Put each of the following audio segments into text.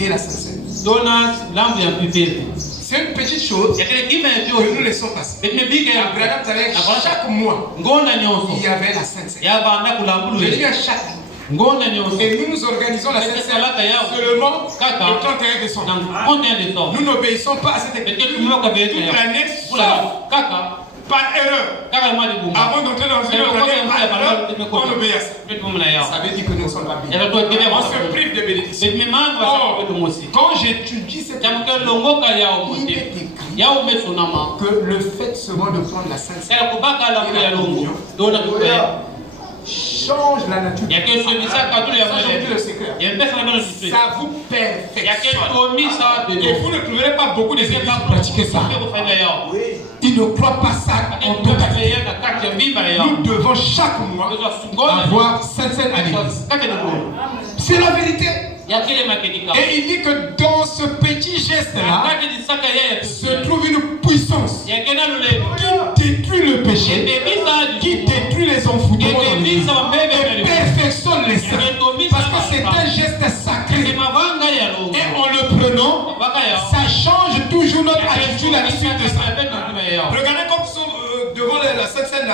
et la sincère. C'est une petite chose que nous laissons passer. Chaque mois, il y avait la sincère. Je dis à chaque mois. Et nous nous organisons la sincère seulement le 31 décembre. Nous n'obéissons pas à cette écriture toute l'année, sauf par erreur. Avant d'entrer dans une autre année, on obéit à ça. Ça veut dire que nous sommes pas bien. On se prive de bénédictions. Or, quand j'étudie cette écriture, il est écrit que le fait seulement de prendre la Sainte Seine change la nature. Ça vous perfectionne. Et vous ne trouverez pas beaucoup de gens qui pratiquent ça. Ils ne croient pas ça en totalité. Nous devons chaque mois avoir Sainte Seine à l'église. C'est la vérité. Et il dit que dans ce petit geste-là se trouve une puissance qui détruit le péché, qui détruit les enfouissements et perfectionne les saints. Parce que c'est un geste sacré. Et en le prenant, ça change toujours notre attitude à l'issue de ça. Regardez comme devant la Sainte Seine,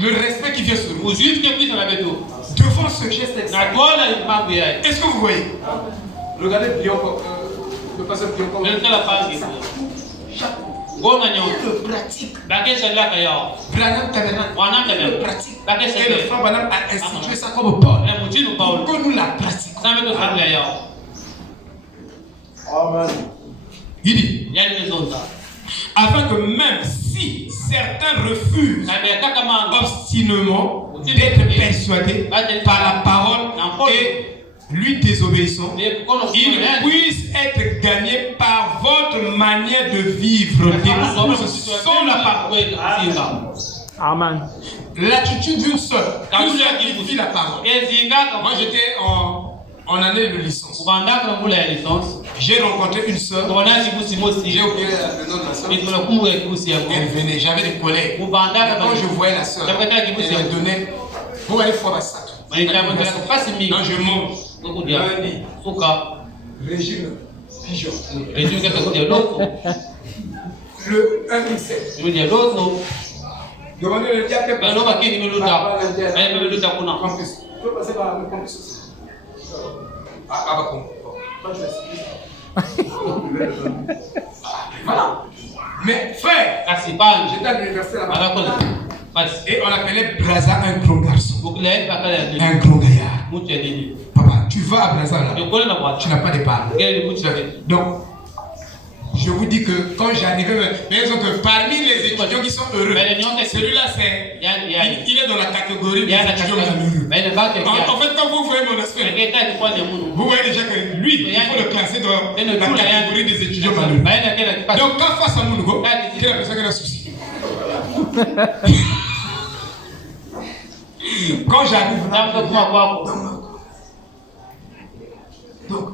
le respect qui vient sur nous. Devant ce geste, est-ce que vous voyez? Regardez Bianco, le pasteur Bianco. Le pratique. Branham Tabernacle le pratique. Et le frère Branham a institué ça comme Paul. Que nous la pratiquons. Amen. Il dit, afin que même si certains refusent obstinément d'être persuadés par la parole et lui désobéissant, ils puissent être gagnés par votre manière de vivre sans la parole. Amen. L'attitude d'une sœur qui vit la parole. Moi j'étais en année de licence. J'ai rencontré une sœur. J'ai oublié le nom de la sœur. Elle venait, j'avais des collègues. Quand je voyais la sœur, elle me donnait pour aller faire ça. Non, je mange. Lundi. Régime pigeon. Le 1,7. Demandez le diable. Campus. Tu peux passer par le campus aussi. Voilà. Mais frère, j'étais à l'université là-bas. Et on appelait Braza un gros garçon. Un gros gaillard. Papa, tu vas à Braza là. Tu n'as pas de part. Donc, je vous dis que quand j'arrivais, mais que parmi les étudiants qui sont heureux, celui-là, il est dans la catégorie des étudiants malheureux. En fait, quand vous voyez mon aspect, vous voyez déjà que lui, il faut le classer dans la catégorie des étudiants malheureux. Donc, quand face à Mounougo, il a l'impression qu'il a un souci. Quand j'arrive là, donc,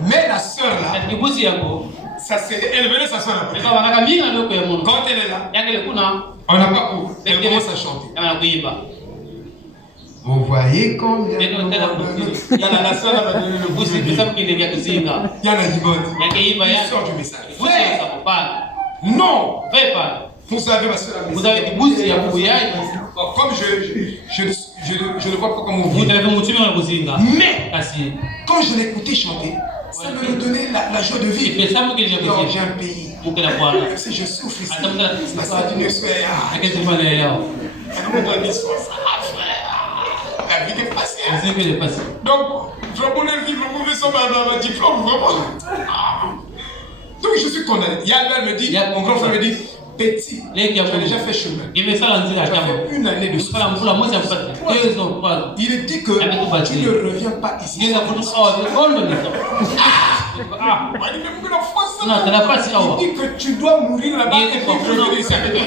mais la sœur là, elle venait s'asseoir après. Quand elle est là, on n'a pas cours. Elle commence à chanter. Vous voyez comme il y a la sœur là, le bout, il y a la divote. Il sort du message. Non. Vous avez ma sœur à vous avez des bousses et comme je ne vois pas comment vous. Mais quand je l'écoutais chanter, ça me donnait la joie de vivre. J'ai un pays. Si je souffre ici, c'est une expérience. La vie est passée. Donc, je voulais vivre le mauvais sans ma diplôme, vraiment. Donc, je suis condamné. Yalbert me dit, mon grand frère me dit, petit, tu as déjà fait chemin. Tu as fait une année de souffrance. Il est dit que tu ne reviens pas ici. Il dit que tu dois mourir là-bas et puis revenir ici avec toi.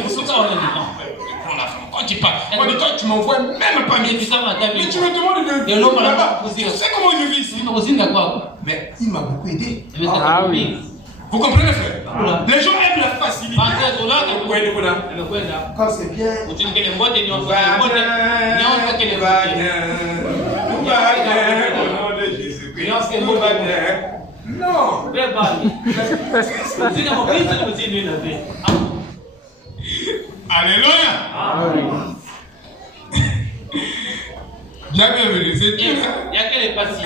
Quand tu parles, moi de toi tu m'envoies même pas mais tu me demandes de là-bas. Tu sais comment je vis ici. Mais il m'a beaucoup aidé. Ah oui. Vous comprenez, frère? Les gens aiment la facilité. Quand c'est bien, Non. Alléluia. Bienvenue, c'est Dieu. Il y a quelle est passée.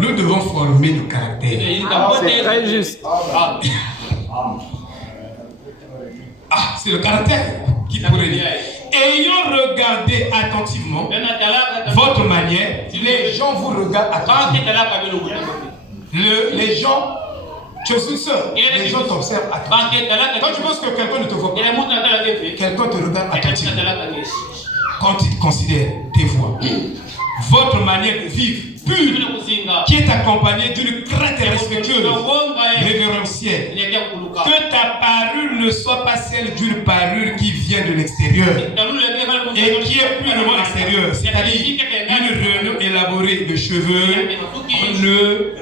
Nous devons former le caractère. C'est très juste. Ah, c'est le caractère qui pourrait dire. Ayant regardé attentivement votre manière, les gens vous regardent attentivement. Les gens, je suis sûr, les gens t'observent attentivement. Quand tu penses que quelqu'un ne te voit pas, quelqu'un te regarde attentivement. Quand il considère tes voix, votre manière de vivre pure, qui est accompagnée d'une crainte respectueuse, révérentielle, que ta parure ne soit pas celle d'une parure qui vient de l'extérieur et qui est purement extérieure, c'est-à-dire une réunion élaborée de cheveux, nœuds,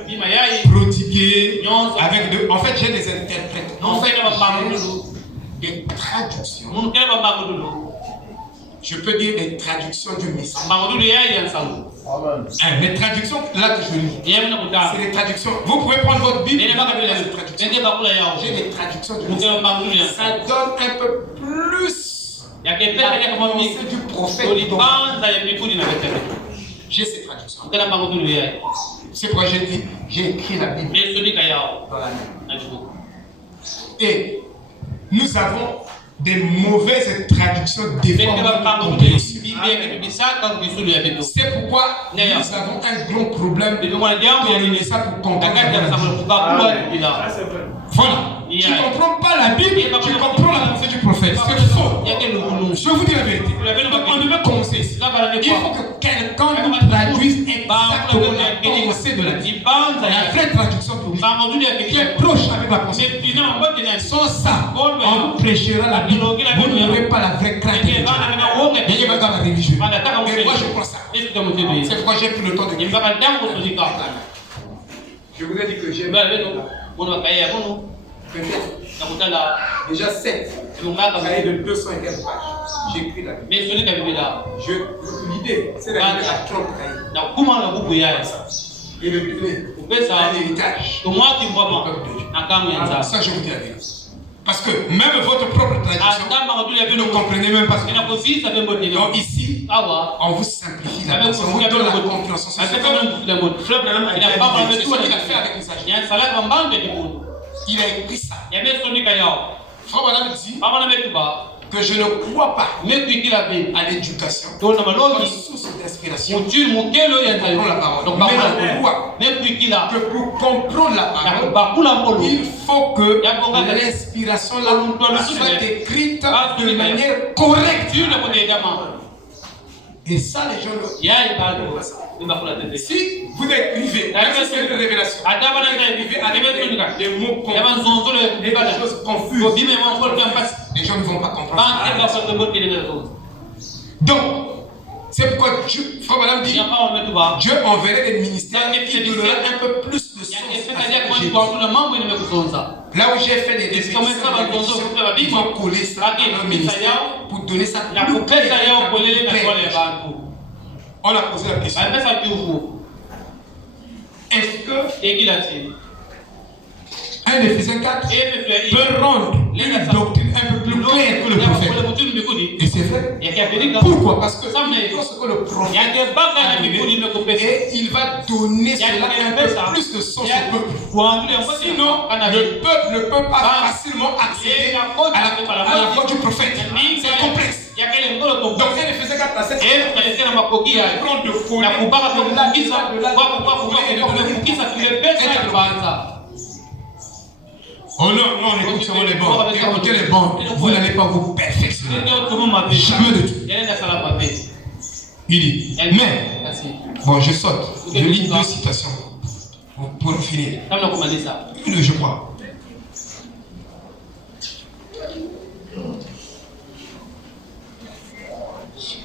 prodigués, avec de... En fait, j'ai des interprètes, des traductions. Je peux dire des traductions du message. Les traductions, là que je lis, c'est des traductions. Vous pouvez prendre votre Bible et j'ai des traductions du message. Ça donne un peu plus la pensée du prophète. J'ai ces traductions. C'est pourquoi j'ai dit, j'ai écrit la Bible dans la main. Et nous avons des mauvaises traductions déformées. C'est pourquoi nous avons un gros problème de donner ça pour comprendre. Voilà. Tu ne comprends pas la Bible, tu comprends la pensée du prophète. C'est faux. Je vous dis la vérité. On devait commencer ici. Il faut que quelqu'un nous traduise exactement la pensée de la Bible. La vraie traduction biblique qui est proche avec la pensée. Sans ça, on vous prêchera la Bible. Vous n'aurez pas la vraie crainte de Dieu. Il y a pas de religieux. Et moi je crois ça. C'est pourquoi j'ai pris le temps de dire. Je vous ai dit que j'ai peut-être déjà 7 cahiers de 200 et quelques pages. J'ai écrit la Bible. L'idée, c'est d'arriver à 30 cahiers. Et de donner un héritage. Ça, je vous dis la vérité. Parce que même votre propre traduction, vous ne comprenez même pas ce que vous dites. Donc ici, on vous simplifie la pensée, on vous donne la compréhension. C'est ce qu'il a fait avec les agents. Il a écrit ça. Frère Madame dit que je ne crois pas à l'éducation comme source d'inspiration pour comprendre la parole. Mais je crois que pour comprendre la parole, il faut que l'inspiration soit écrite de manière correcte. Et ça, les gens le... Si vous écrivez, c'est une révélation, des mots confus, des choses confuses, les gens ne vont pas comprendre. Donc, c'est pourquoi Dieu, frère Madame dit, Dieu enverrait des ministères qui donneraient un peu plus de sens. Là où j'ai fait des répétitions, ils vont coller ça dans le ministère pour donner ça plus clair. On a posé la question. Est-ce que un Éphésiens 4 peut rendre une doctrine un peu plus claire que le prophète? Et c'est vrai. Pourquoi? Parce que lorsque le prophète a donné, et il va donner cela un peu plus de sens au peuple. Sinon, le peuple ne peut pas facilement accéder à la voix du prophète. C'est complexe. Donc, un Éphésiens 4 à 7, il prend de folie, oh non, on écoute seulement les bandes. Écoutez les bandes, vous n'allez pas vous perfectionner. Jamais de tout. Il dit, mais, bon, je saute. Je lis 2 citations pour finir. Une, je crois.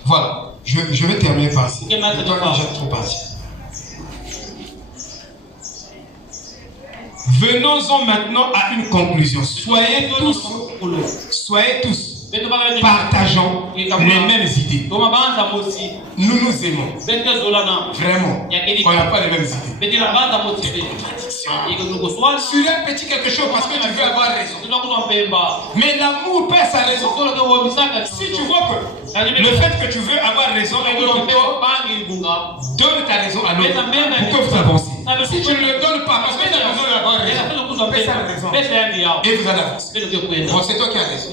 Voilà, je vais terminer par ici. Je dois déjà trop partir. Venons-en maintenant à une conclusion. Soyez tous partageons les mêmes idées. Nous nous aimons. Vraiment. On n'a pas les mêmes idées. Sur un petit quelque chose parce que tu veux avoir raison. Mais l'amour perd sa raison. Si tu vois que le fait que tu veux avoir raison, donne ta raison à l'autre pour que vous avancez. Si tu ne le donnes pas parce que tu as besoin d'avoir raison, paie sa raison et vous allez avancer. Bon, c'est toi qui as raison.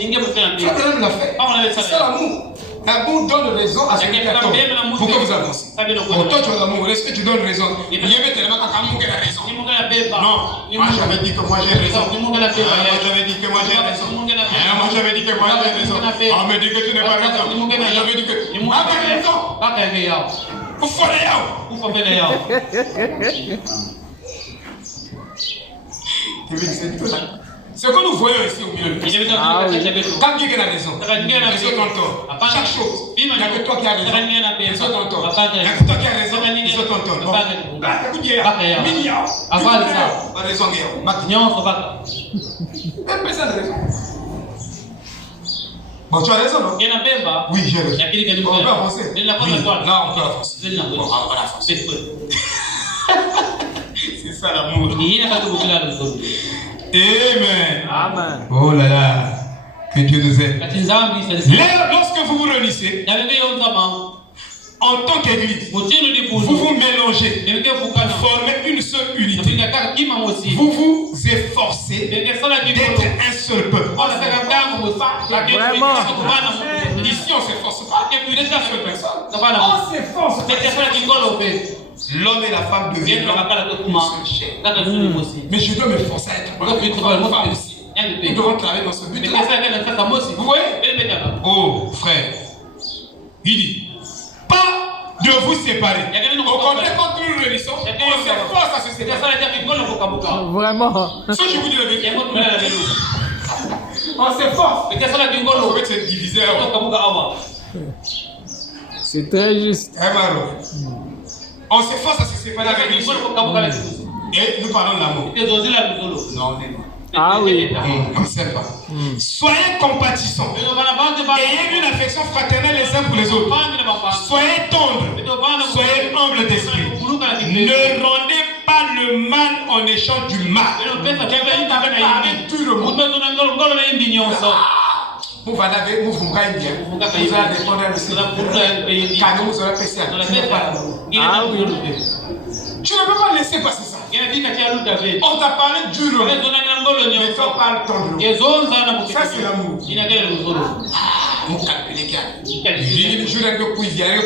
Abraham l'a fait. C'est ça l'amour. L'amour donne raison à celui qui a tort pour que vous avancez. Bon, toi tu as l'amour, est-ce que tu donnes raison? Il y avait tellement qu'Amour qui a raison. Non, moi j'avais dit que moi j'ai raison. Moi j'avais dit que moi j'ai raison. Moi j'avais dit que moi j'ai raison. On me dit que tu n'as pas raison. J'avais dit que. Ah, tu as raison. Vous faites ce que nous voyons ici au milieu de nous. Quand quelqu'un a raison, les autres ont tort. Chaque chose, il n'y a que toi qui as raison, les autres ont tort. Il n'y a que toi qui as raison, les autres ont tort. Bon, tu as raison, non? Oui, j'ai raison. On peut avancer. Oui, là, on peut avancer. Bon, on avance. C'est ça l'amour. Amen. Amen. Oh là là. Que Dieu nous aide. Lorsque vous vous réunissez, en tant qu'église, vous vous mélangez, vous formez une seule unité. Vous vous efforcez d'être un seul peuple. Vraiment. Ici, on ne s'efforce pas. On s'efforce. L'homme et la femme deviennent une seule chair. Mais je dois me forcer à être une femme aussi. Nous devons travailler dans ce but-là. Vous voyez? Oh, frère. Il dit, pas de vous séparer. Au contraire, quand nous nous réunissons, on s'efforce à se séparer. Vraiment. Ça, je vous dis la vérité. On s'efforce. On peut se diviser. C'est très juste. On s'efforce à se séparer avec les autres. Et nous parlons de l'amour. Non, on est mort. Ah oui. On ne sait pas. Soyez compatissants. Ayez une affection fraternelle les uns pour les autres. Soyez tendres. Soyez humbles d'esprit. Ne rendez pas le mal en échange du mal. Vous allez Ah oui. tu ne peux pas laisser passer ça. On t'a parlé dur, mais toi parles tendre. Ça c'est l'amour. Mon calculé qui a. Je jure que vous y allez.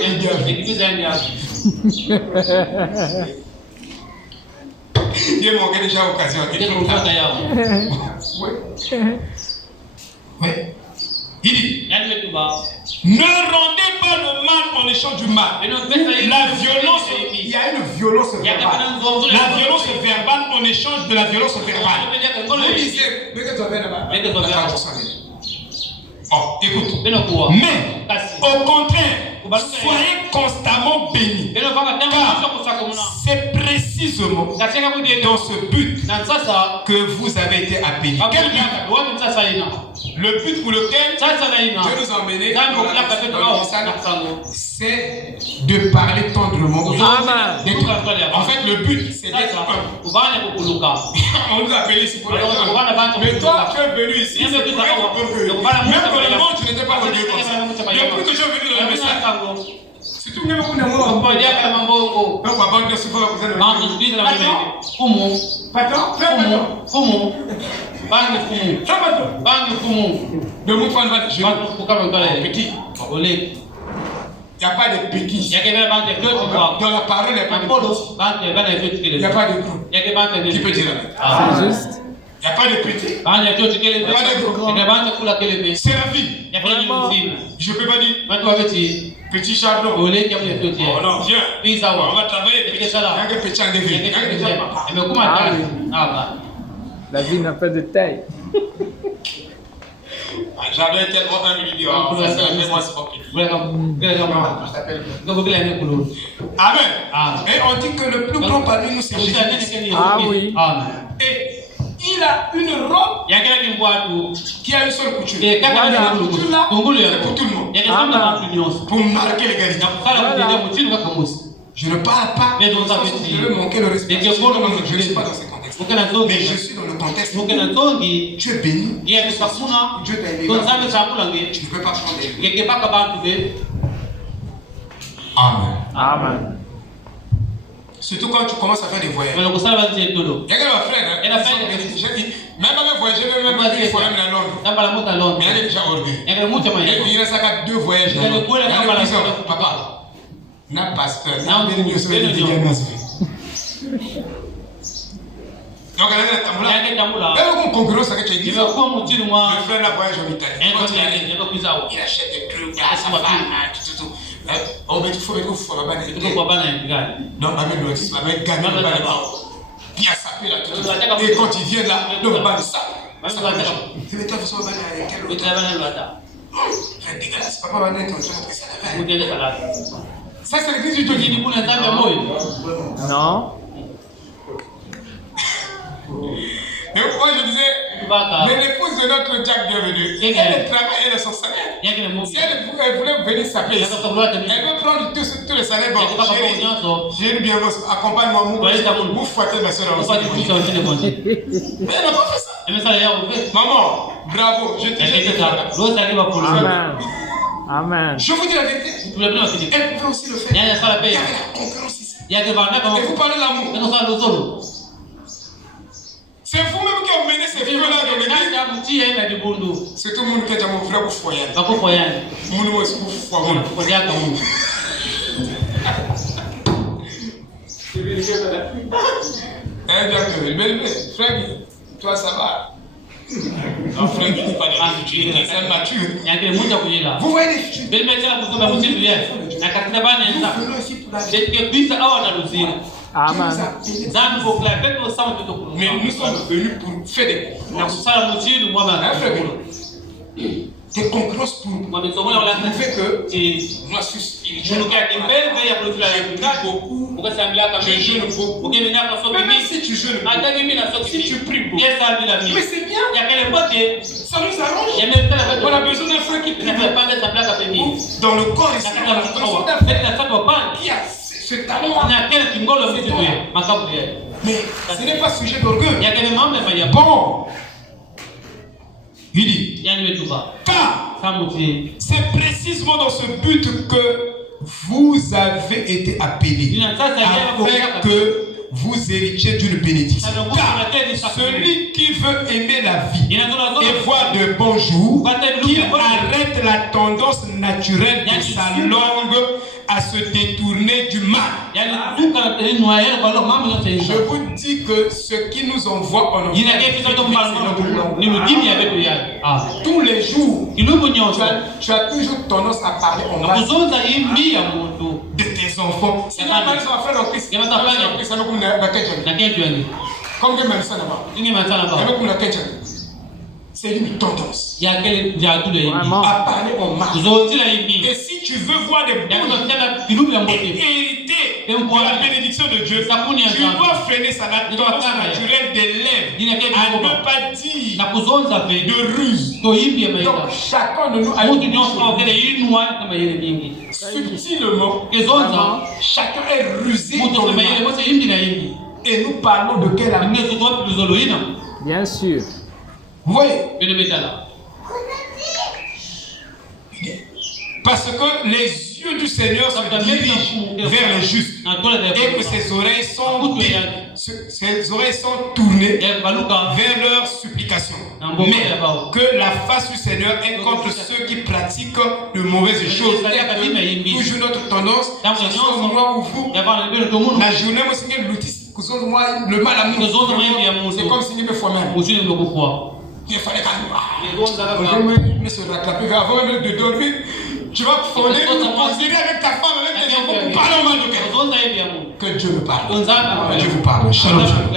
Dieu m'a déjà occasion. Oui. Il dit, ne rendez pas le mal en échange du mal. La violence, il y a une violence verbale. La violence verbale en échange de la violence verbale. Vous disiez, mais que tu avais là-bas. Oh, écoute. Mais, au contraire, soyez constamment bénis. Car c'est précisément dans ce but que vous avez été appelés. Quel but? Le but pour lequel Dieu nous a emmenés, c'est de parler tendrement aux autres. En fait, le but, c'est d'être un. On nous a appelés ici pour être un. Mais toi, tu es venu ici, c'est pour être orgueilleux. Même dans le monde, tu n'étais pas orgueilleux comme ça. Depuis que tu es venu dans le message, surtout même pour les mots, de mon point de vue, petit. Il n'y a pas de petit. Dans la parole, il n'y a pas de petit. Il n'y a pas de groupe. Qui peut dire C'est juste. il n'y a pas de petit. Il n'y a pas de groupe. C'est la vie. Je ne peux pas dire petit chardon. Oh non, viens. On va travailler. Il y a un petit en développement. La vie n'a pas de taille. J'avais tellement un vidéo. Moi, c'est pas petit. Amen. Et on dit que le plus grand parmi nous, c'est Jésus. Ah oui. Et il il a une robe qui a une seule couture. Et la couture là, c'est pour tout le monde. Pour marquer l'égalité. Je ne parle pas de je veux manquer le respect. Je ne suis pas dans ce contexte. Mais je suis dans le contexte où tu es béni. Dieu t'a élevé. Tu ne peux pas changer. Amen. Amen. Surtout quand tu commences à faire des voyages. Il y a quelqu'un frère, j'ai dit, même avec voyager, même une fois même la Londres. Mais elle est déjà orgueilleuse. Il reste à 2 voyages. Papa. Na pasteur, na bien mieux sur les dégâts massifs. Donc elle est tamboula. Elle est concurrence avec tu dis. Le frère la voyage en Italie. Il achète des trucs, sa femme, tout. Oh mais il faut là-bas. Non, avec le avec gagner là-bas. Bien sapé là tout. Et quand il vient là, le bas de ça. C'est le temps de sauver avec quel autre. C'est dégueulasse. Papa va naître en train de ça là. Ça c'est l'église du Dieu. Non. Et moi je disais, mais l'épouse de notre Jack bienvenue, elle travaille, elle a son salaire. Si elle voulait venir s'appeler ici, elle veut prendre tous les salaires. Bon, j'ai bien accompagne-moi, vous fouettez ma soeur. Mais elle n'a pas fait ça. Maman, bravo, je t'ai dit. Amen. Amen. Je vous dis la vérité. Elle pouvait aussi le faire. Il y avait la concurrence ici. Et vous parlez de l'amour. C'est vous-même qui avez mené ces filles-là dans l'église. C'est tout le monde qui a dit à mon frère pour foyer. Mon aussi pour foyer. Frère, toi ça va. Non, frère, il n'est pas de c'est mature. Vous voyez les futurs. Amen. Mais nous sommes venus pour faire des concurrences pour prouver que moi je suis spirituel. Je jeûne beaucoup. Même si tu jeûnes beaucoup, si tu pries beaucoup, mais c'est bien. Ça nous arrange. On a besoin d'un frère qui prie. Dans le corps ici, on a besoin d'un frère qui a ce talent. Mais ce n'est pas sujet d'orgueil. Bon. Il dit, car c'est précisément dans ce but que vous avez été appelés, afin que vous héritiez d'une bénédiction. Car celui qui veut aimer la vie et voir de bons jours, qu'il arrête la tendance naturelle de sa langue à se détourner du mal. Je vous dis que ce qui nous envoie en enfer, tous les jours, tu as toujours tendance à parler en mal de tes enfants. Si tu as mal à faire en Christ, comme que même ça là-bas, c'est une tendance à parler en mal. Et si tu veux voir des bons et hériter de la bénédiction de Dieu, tu dois freiner sa tendance naturelle des lèvres à ne pas dire de ruse. Donc chacun de nous a une subtilement, chacun est rusé dans le mal. Et nous parlons de quel amour? Bien sûr. Vous voyez? Parce que les yeux du Seigneur se dirigent vers les justes et que ses oreilles sont tournées vers leurs supplications. Mais que la face du Seigneur est contre ceux qui pratiquent de mauvaises choses. Toujours notre tendance, ce soit moi ou vous, la journée, le mal amour, c'est comme si nous me fois même. Il fallait qu'on se rattraper avant même de dormir. Tu vas fonder, considérer avec ta femme, avec tes enfants pour parler au mal de quelqu'un. Que Dieu me parle. Que Dieu vous parle. Shalom. Shalom.